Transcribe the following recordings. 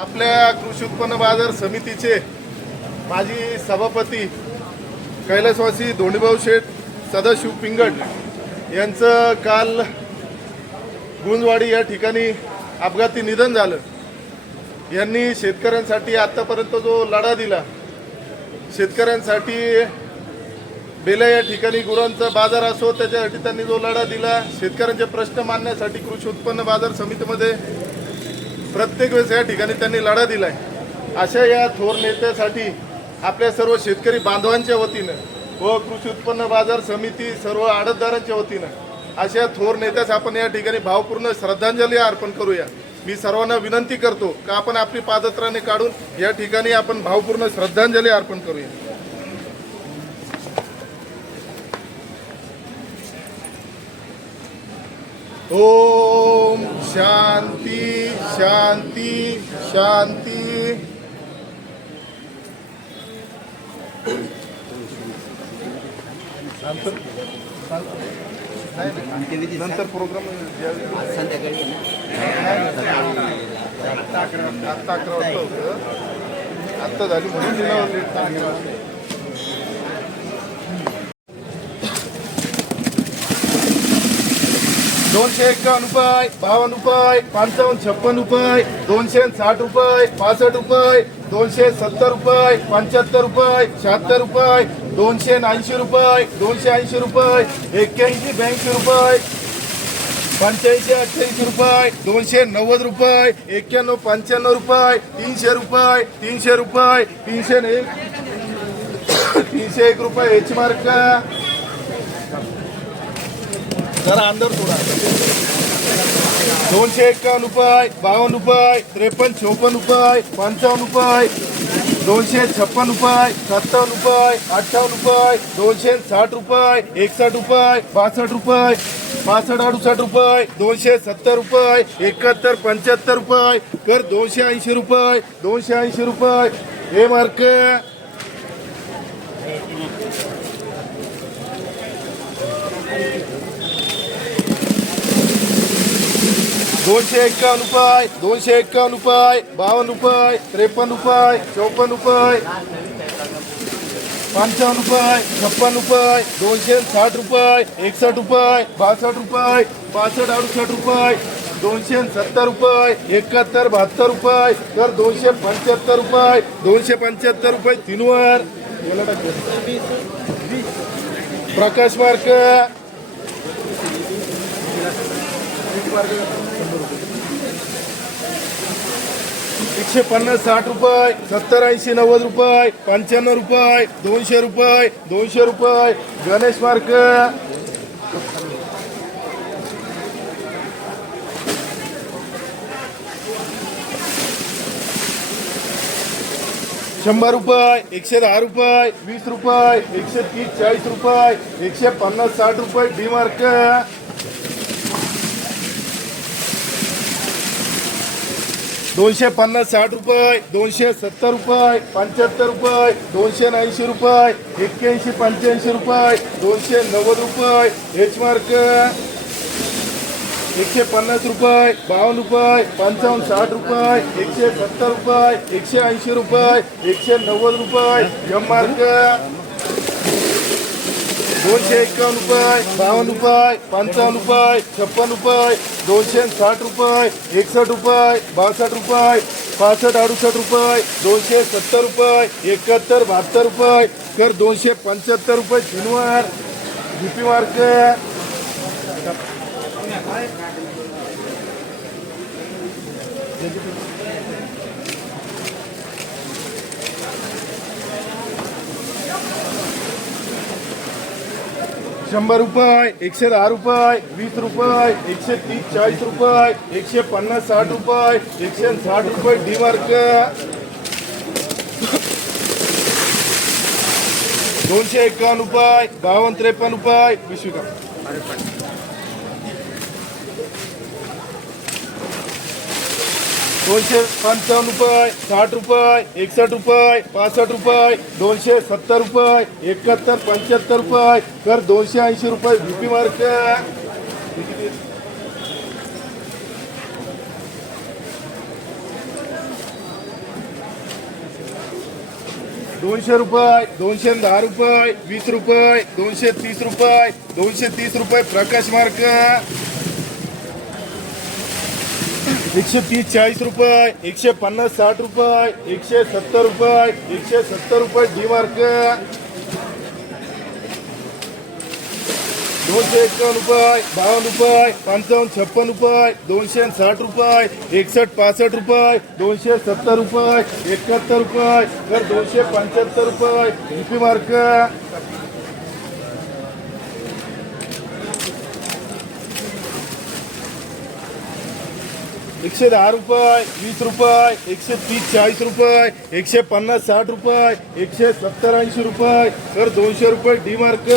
आपल्या कृषी उत्पन्न बाजार समितीचे माजी सभापती कैलासवासी धोंडीभाऊ शेठ सदाशिव पिंगट यांचं काल गुंजवाडी या ठिकाणी अपघाती निधन झालं. यांनी शेतकऱ्यांसाठी आत्तापर्यंत जो लढा दिला शेतकऱ्यांसाठी बेला या ठिकाणी गुरांचा बाजार असो त्याच्यासाठी त्यांनी जो लढा दिला शेतकऱ्यांचे प्रश्न मांडण्यासाठी कृषी उत्पन्न बाजार समितीमध्ये प्रत्येक वेळेस या ठिकाणी त्यांनी लढा दिलाय. अशा या थोर नेत्यासाठी आपल्या सर्व शेतकरी बांधवांच्या वतीनं व कृषी उत्पन्न बाजार समिती सर्व आडतदारांच्या वतीनं अशा थोर नेत्यास आपण या ठिकाणी भावपूर्ण श्रद्धांजली अर्पण करूया. मी सर्वांना विनंती करतो का आपण आपली पादत्राने काढून या ठिकाणी आपण भावपूर्ण श्रद्धांजली अर्पण करूया. ओम शांती. शांती शांती. नंतर प्रोग्राम संध्याकाळी आत्ता अकरा आत्ता अकरा वाजता होतं. आत्ता झाली म्हणून दोनशे एक्कावन्न रुपये बावन्न रुपये पंचावन्न छप्पन रुपये दोनशे साठ रुपये पासष्ट रुपये दोनशे सत्तर रुपये पंच्याहत्तर रुपये शहात्तर रुपये दोनशे ऐंशी रुपये दोनशे ऐंशी रुपये एक्क्याऐंशी ब्याऐंशी रुपये पंच्याऐंशी अठ्ठ्याऐंशी रुपये दोनशे नव्वद रुपये एक्क्याण्णव पंच्याण्णव रुपये तीनशे रुपये तीनशे रुपये तीनशे एक तीनशे एक रुपये एच मार्क जरा अंदर थोडा दोनशे एक्कावन्न रुपये बावन्न रुपये त्रेपन्न चौपन्न रुपये पंचावन्न रुपये दोनशे छप्पन रुपये सत्तावन्न रुपये अठ्ठावन्न रुपये दोनशे साठ रुपये एकसठ रुपये बासष्ट रुपये पासष्ट अडुसष्ट रुपये दोनशे सत्तर रुपये एकाहत्तर पंच्याहत्तर रुपये कर दोनशे ऐंशी रुपये दोनशे ऐंशी रुपये. हे मार्क दोनशे एक्कावन्न रुपये दोनशे एक्कावन्न रुपये बावन्न रुपये त्रेपन्न रुपये चौपन्न रुपये पंचावन्न रुपये छप्पन रुपये दोनशे साठ रुपये एकसष्ट रुपये बासष्ट रुपये पासष्ट अडुसष्ट रुपये दोनशे सत्तर रुपये एकाहत्तर बहात्तर रुपये तर दोनशे पंच्याहत्तर रुपये दोनशे पंच्याहत्तर रुपये तीनवर. प्रकाश मार्क एकशे पन्नास साठ रुपये सत्तर ऐंशी नव्वद रुपये पंच्याण्णव रुपये दोनशे रुपये दोनशे रुपये गणेश मार्क. शंभर रुपये एकशे दहा रुपये वीस रुपये एकशे तीस चाळीस रुपये एकशे पन्नास साठ रुपये डी मार्क. दोनशे पन्नास साठ रुपये दोनशे सत्तर रुपये पंच्याहत्तर रुपये दोनशे ऐंशी रुपये एक्क्याऐंशी पंच्याऐंशी रुपये दोनशे नव्वद रुपये एच मार्क एकशे पन्नास रुपये बावन्न रुपये पंचावन्न साठ रुपये एकशे सत्तर रुपये एकशे ऐंशी रुपये एकशे नव्वद रुपये एम मार्क दोनशे एक्कावन्न रुपये बावन्न रुपये पंचावन्न रुपये छप्पन रुपये दोनशे साठ रुपये एकसष्ट रुपये बासष्ट रुपये पासष्ट अडुसष्ट रुपये दोनशे सत्तर रुपये एकाहत्तर बहात्तर रुपये तर दोनशे पंच्याहत्तर रुपये शनिवार डीपी मार्क शंभर रुपये एकशे दहा रुपये वीस रुपये एकशे तीस चाळीस रुपये एकशे पन्नास साठ रुपये एकशे साठ रुपये डी मार्क. दोनशे एकावन्न रुपये बावन्न त्रेपन्न रुपये पिशवी दोनशे पंचावन्न रुपये साठ रुपये एकसष्ट रुपये पासष्ट रुपये दोनशे सत्तर रुपये एकाहत्तर पंच्याहत्तर रुपये तर दोनशे ऐंशी रुपये बीपी मार्क दोनशे रुपये दोनशे दहा रुपये वीस रुपये दोनशे तीस रुपये दोनशे तीस रुपये प्रकाश मार्क एकशे तीस चाळीस रुपये एकशे पन्नास साठ रुपये एकशे सत्तर रुपये एकशे सत्तर रुपये डी मार्क. दोनशे एकावन्न रुपये बावन्न रुपये पंचावन्न छप्पन रुपये दोनशे साठ रुपये एकसष्ट पासष्ट रुपये दोनशे सत्तर रुपये एकाहत्तर रुपये तर दोनशे पंच्याहत्तर रुपये डीपी मार्क. एकशे दहा रुपये वीस रुपये एकशे तीस चाळीस रुपये एकशे पन्नास साठ रुपये एकशे सत्तर ऐंशी रुपये. तर दोनशे रुपये डी मार्क.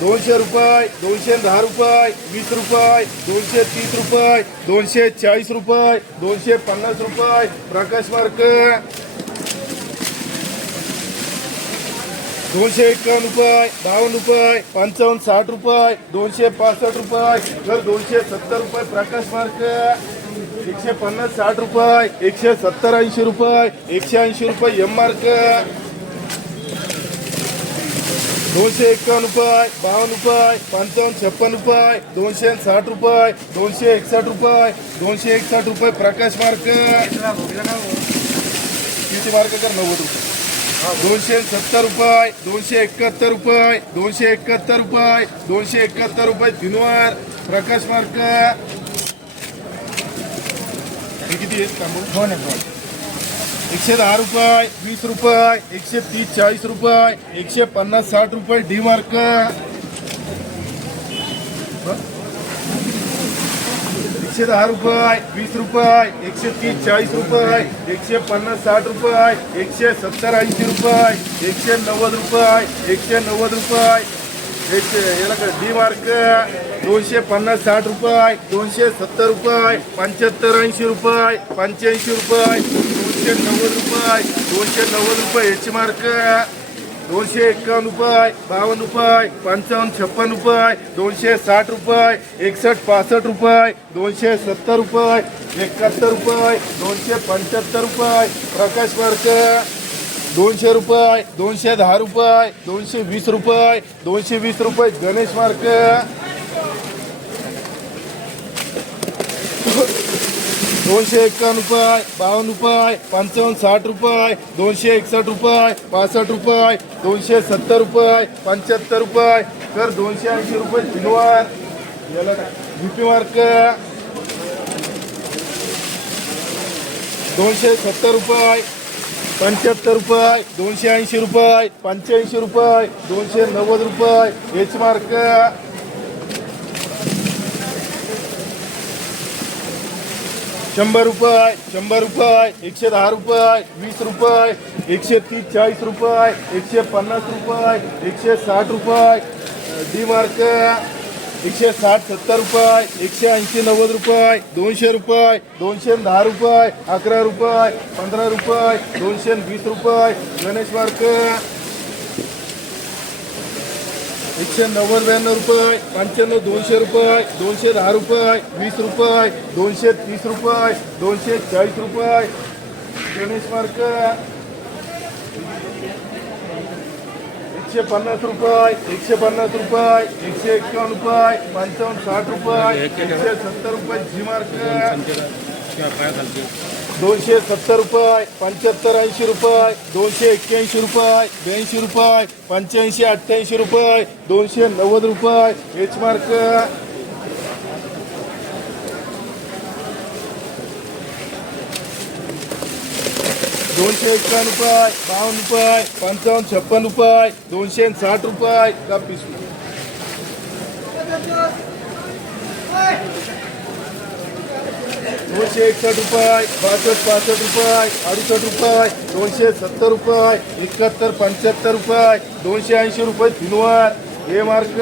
दोनशे रुपये दोनशे दहा रुपये वीस रुपये दोनशे तीस रुपये दोनशे चाळीस रुपये दोनशे पन्नास रुपये. प्रकाश मार्क. दोनशे एकावन्न रुपये बावन्न रुपये पंचावन्न साठ रुपये दोनशे पासष्ट रुपये तर दोनशे सत्तर रुपये प्रकाश मार्क. एकशे पन्नास साठ रुपये एकशे सत्तर ऐंशी रुपये एकशे ऐंशी रुपये एम मार्क दोनशे एक्कावन्न रुपये बावन्न रुपये पंचावन्न छप्पन रुपये दोनशे साठ रुपये दोनशे एकसष्ट रुपये दोनशे एकसष्ट रुपये प्रकाश मार्क. किती मार्क कर नव्वद रुपये. दोनशे सत्तर रुपये दोनशे एकाहत्तर रुपये दोनशे एकाहत्तर रुपये दोनशे एकाहत्तर रुपये दिनवार प्रकाश मार्क. हे किती एकशे दहा रुपये वीस रुपये एकशे तीस चाळीस रुपये एकशे पन्नास साठ रुपये डी मार्क. एकशे दहा रुपये वीस रुपये एकशे तीस चाळीस रुपये एकशे पन्नास साठ रुपये एकशे सत्तर ऐंशी रुपये एकशे नव्वद रुपये एकशे नव्वद रुपये एकशे याला काय डी मार्क दोनशे पन्नास साठ रुपये दोनशे सत्तर रुपये पंच्याहत्तर ऐंशी रुपये पंच्याऐंशी रुपये दोनशे नव्वद रुपये दोनशे नव्वद रुपये एच मार्क. दोनशे एक्कावन्न रुपये बावन्न रुपये पंचावन्न छप्पन रुपये दोनशे साठ रुपये एकसष्ट पासष्ट रुपये दोनशे सत्तर रुपये एकाहत्तर रुपये दोनशे पंच्याहत्तर रुपये प्रकाश मार्क दोनशे रुपये दोनशे दहा रुपये दोनशे वीस रुपये दोनशे वीस रुपये गणेश मार्क. दोनशे एक्कावन्न रुपये बावन्न रुपये पंचावन्न साठ रुपये दोनशे एकसष्ट रुपये पासष्ट रुपये दोनशे सत्तर रुपये पंच्याहत्तर रुपये तर दोनशे ऐंशी रुपये किलोवार. याला बीपी मार्क. दोनशे सत्तर रुपये पंच्याहत्तर रुपये दोनशे ऐंशी रुपये पंच्याऐंशी रुपये दोनशे नव्वद रुपये एच मार्क शंभर रुपये शंभर रुपये एकशे दहा रुपये वीस रुपये एकशे तीस चाळीस रुपये एकशे पन्नास रुपये एकशे साठ रुपये डी मार्क एकशे साठ सत्तर रुपये एकशे ऐंशी नव्वद रुपये दोनशे रुपये दोनशे दहा रुपये अकरा रुपये पंधरा रुपये दोनशे वीस रुपये गणेश मार्क एकशे नव्वद ब्याण्णव रुपये पंच्याण्णव दोनशे रुपये दोनशे दहा रुपये वीस रुपये दोनशे तीस रुपये दोनशे चाळीस रुपये. गणेश मार्क. एकशे पन्नास रुपये एकशे पन्नास रुपये एकशे एक्कावन्न रुपये पंचावन्न साठ रुपये एकशे सत्तर रुपये जी मार्क. दोनशे सत्तर रुपये पंच्याहत्तर ऐंशी रुपये दोनशे एक्क्याऐंशी रुपये ब्याऐंशी रुपये पंच्याऐंशी अठ्ठ्याऐंशी रुपये दोनशे नव्वद रुपये. एच मार्क दोनशे एक्कावन्न रुपये बावन्न रुपये पंचावन्न छप्पन रुपये दोनशे साठ रुपये का पिशवी दोनशे एकसष्ट रुपये बासष्ट पासष्ट रुपये अडुसष्ट रुपये दोनशे सत्तर रुपये एकाहत्तर पंच्याहत्तर रुपये दोनशे ऐंशी रुपये तीनवार. हे मार्क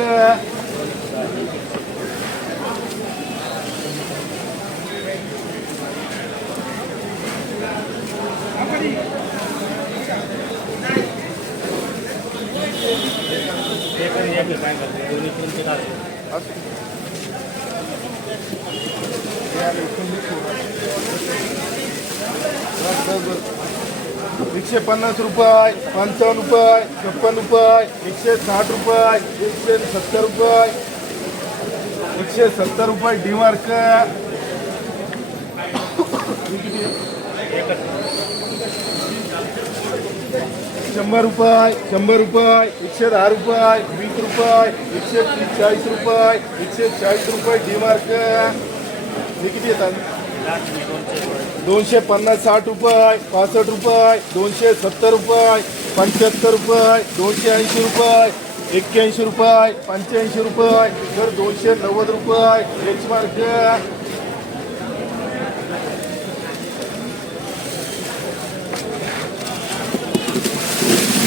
दोन्ही एकशे पन्नास रुपये, पंचावन्न रुपये, छप्पन रुपये, एकशे साठ रुपये, एकशे सत्तर रुपये, एकशे सत्तर रुपये डीमार्क शंभर रुपये शंभर रुपये, एकशे दहा रुपये, वीस रुपये, एकशे चाळीस रुपये, एकशे चाळीस रुपये डीमार्क हे किती येतात? दोनशे पन्नास साठ रुपये पासष्ट रुपये दोनशे सत्तर रुपये पंच्याहत्तर रुपये दोनशे ऐंशी रुपये एक्क्याऐंशी रुपये पंच्याऐंशी रुपये तर दोनशे नव्वद रुपये एच मार्क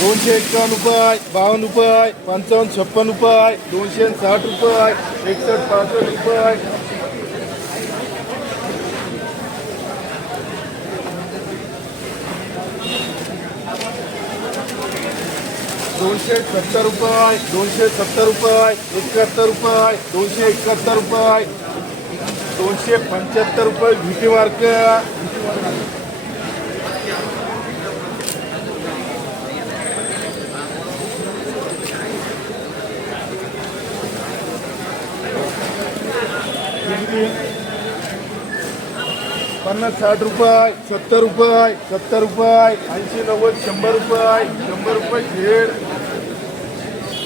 दोनशे एक्कावन्न रुपये बावन्न रुपये पंचावन्न छप्पन रुपये दोनशे साठ रुपये एकसष्ट पासष्ट रुपये दोनशे सत्तर रुपये दोनशे सत्तर रुपये एकाहत्तर रुपये दोनशे एकाहत्तर रुपये दोनशे पंच्याहत्तर रुपये व्हीटी मार्क. पन्नास साठ रुपये सत्तर रुपये सत्तर रुपये ऐंशी नव्वद शंभर रुपये शंभर रुपये झेड